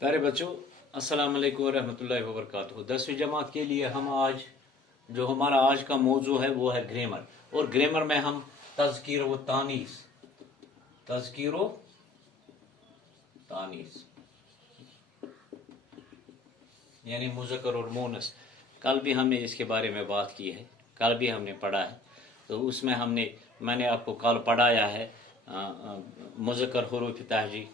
प्यारे बच्चों, अस्सलाम वालेकुम रहमतुल्लाहि व बरकातुहू। 10वीं जमात के लिए हम आज जो हमारा आज का मौजू है वो है ग्रामर। और ग्रामर में हम तज़कीर व तानीस यानी मुज़क्कर और मोनस। कल भी हमने इसके बारे में बात की है, कल भी हमने पढ़ा है। तो उसमें मैंने आपको कल पढ़ाया है मुज़क्कर हुरूफ़ तहजी,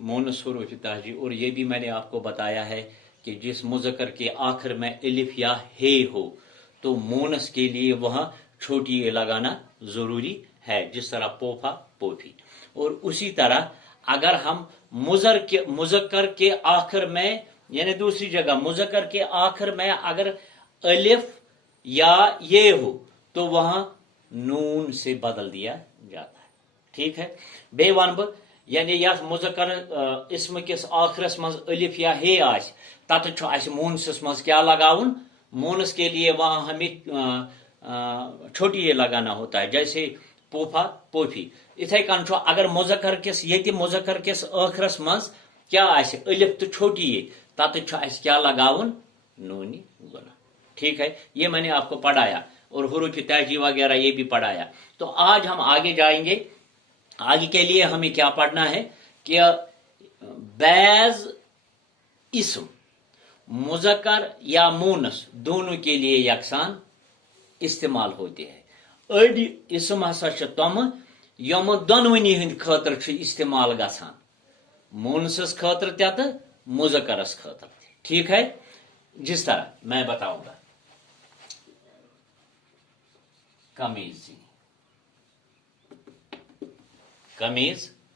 मोनस हुरूफ़ तहजी। और ये भी मैंने आपको बताया है कि जिस मुज़क्कर के आखिर में अलिफ या हे हो तो मोनस के लिए वहाँ छोटी ए लगाना ज़रूरी है, जिस तरह पोफा पोफी। और उसी तरह अगर हम मुज़क्कर के आखिर में यानी दूसरी जगह मुज़क्कर के आखिर में अगर अलिफ या ये हो तो वहां नून से बदल दिया जाता है। ठीक है, बे वन बह यानी या मुज़क्कर इसम किस आखिरस मज अलिफ या हे आस तत मोनस मज क्या लगाउन। मोनस के लिए वहां हमें छोटी ये लगाना होता है, जैसे पोफा पोफी। इथे कन अगर मुज़क्कर किस आखिरस मज क्या आसे अलिफ तो छोटी ये तत क्या लगाउन नूनी गुना। ठीक है, ये मैंने आपको पढ़ाया और हुरूफ़ तहजी वगैरह ये भी पढ़ाया। तो आज हम आगे जाएंगे। आगे के लिए हमें क्या पढ़ना है कि बैज इस्म मुज़क्कर या मोनस दोनों के लिए यकसान इस्तेमाल होते हैं। अड़ इस्म हसा तम यम दोनवनी हंद खतर इस्तेमाल गसान, मोनसस खतर तो मुज़क्करस खतर। ठीक है, जिस तरह मैं बताऊंगा। कमीज,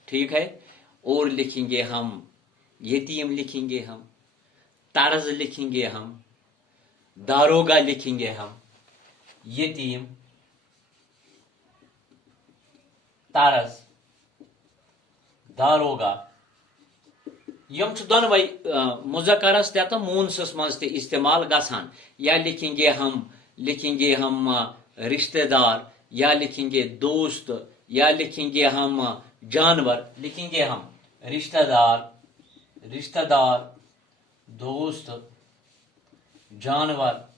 ठीक है। और लिखेंगे हम यतीम, लिखेंगे हम तारज, लिखेंगे हम दारोगा, लिखेंगे हम यतीम तारज दारोगा। यम दोनों मुज़क्करस तो मोनसस मज इस्तेमाल गसान। या लिखेंगे हम रिश्तेदार, या लिखेंगे दोस्त, या लिखेंगे हम जानवर। लिखेंगे हम रिश्तेदार दोस्त जानवर।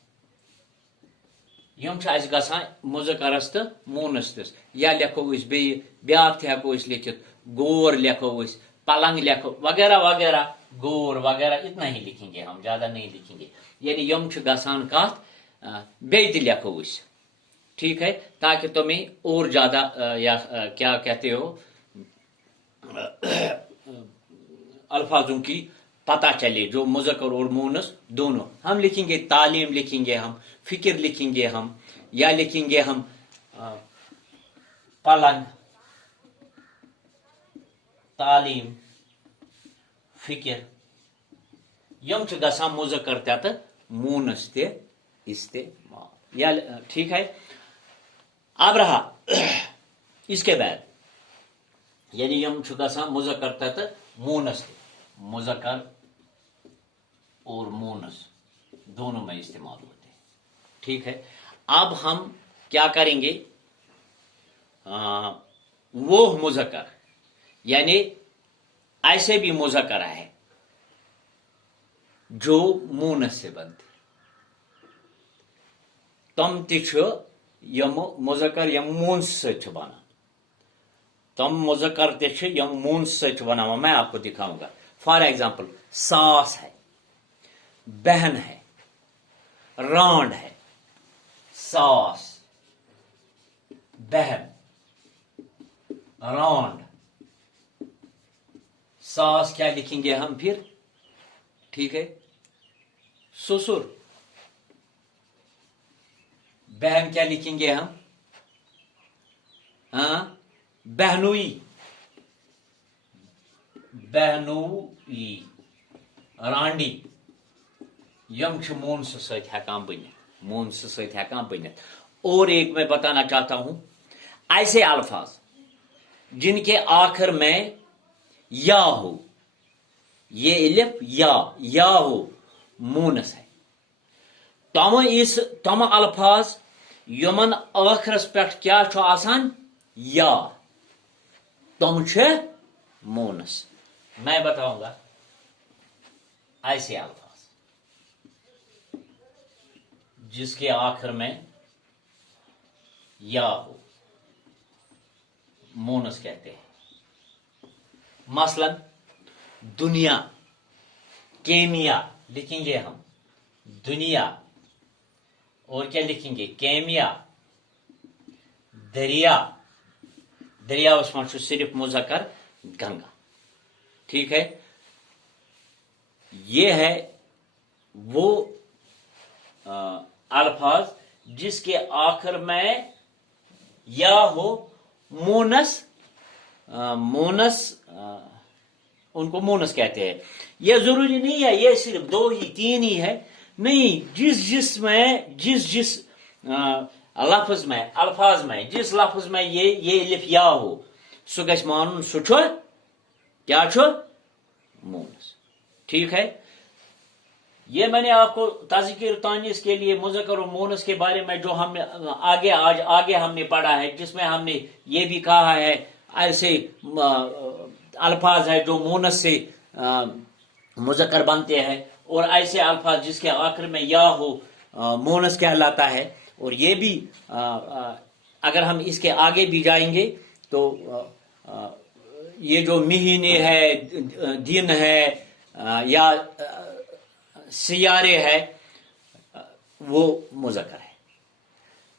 यम गसान मुज़क्करस तो मोनस तस। या लिखो ब्याक हेको लिखित गोर, लिखो पलंग, लिखो वगैरह वगैरह, गोर वगैरह। इतना ही लिखेंगे हम, ज्यादा नहीं लिखेंगे। यानी यम गसान कत बे लिखो। ठीक है, ताकि तुम्हें और ज्यादा या क्या कहते हो अल्फाजों की पता चले, जो मुज़क्कर और मोनस दोनों। हम लिखेंगे तालीम, लिखेंगे हम फिक्र, लिखेंगे हम, या लिखेंगे हम पलंग, तालीम, फिक्र। यम गसान मुज़क्कर तो मोनस ते इस्तेमाल। या ठीक है। अब रहा इसके बाद यानी यम गसान मुज़क्कर तो मोनस, मुज़क्कर और मोनस दोनों में इस्तेमाल होते हैं। ठीक है, अब हम क्या करेंगे, वो मुज़क्कर यानी ऐसे भी मुज़क्कर है जो मोनस से बनते, तम यम मुज़क्कर यम मोनस से बना। तम मुज़क्कर यम मोनस से बना। मैं आपको दिखाऊंगा। फॉर एग्जाम्पल सास है, बहन है, रांड है। सास, बहन, रांड। सास क्या लिखेंगे हम फिर? ठीक है, ससुर। बहन क्या लिखेंगे हम? हाँ, बहनोई, रांडी। यम मोनस सकान बनित। और एक मैं बताना चाहता हूं, ऐसे अल्फाज जिनके आखिर में या हो, ये अलिफ या हो, मोनस है। तम अल्फाज यमन आखिरस पे क्या आसान या, तम मोनस। मैं बताऊंगा ایسے الفاظ جس کے آخر میں یا ہو، مونس کہتے ہیں. مثلا دنیا، کیمیا لکھیں گے ہم دنیا، اور کیا لکھیں گے کیمیا. دریا، دریا اس میں صرف مذکر گنگا. ٹھیک ہے، یہ ہے وہ الفاظ جس کے آخر میں یا ہو. مونس، مونس ان کو مونس کہتے ہیں. یہ ضروری نہیں ہے یہ صرف 2 ہی 3 ہی ہے، نہیں، جس میں جس لفظ میں الفاظ میں جس لفظ میں یہ الف یا ہو سو گژھِ مانن سو چھُ کیا چھُ مونس. ٹھیک ہے، یہ میں نے آپ کو تذکیر تانیث کے لیے مذکر و مونس کے بارے میں جو ہم نے آگے ہم نے پڑھا ہے، جس میں ہم نے یہ بھی کہا ہے ایسے الفاظ ہے جو مونس سے مذکر بنتے ہیں، اور ایسے الفاظ جس کے آخر میں یا ہو مونس کہلاتا ہے. اور یہ بھی اگر ہم اس کے آگے بھی جائیں گے تو یہ جو مہینے ہے، دن ہے، یا سیارے ہے، وہ مذکر ہے.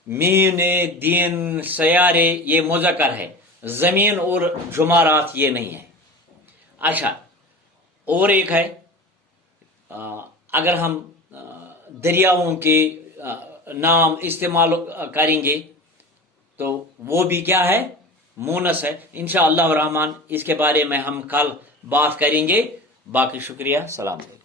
مہینے، دن، سیارے یہ مذکر ہے. زمین اور جمعرات یہ نہیں ہے. اچھا، اور ایک ہے اگر ہم دریاؤں کے نام استعمال کریں گے تو وہ بھی کیا ہے مونس ہے. انشاءاللہ الرحمن اس کے بارے میں ہم کل بات کریں گے. باقی شکریہ، السلام علیکم.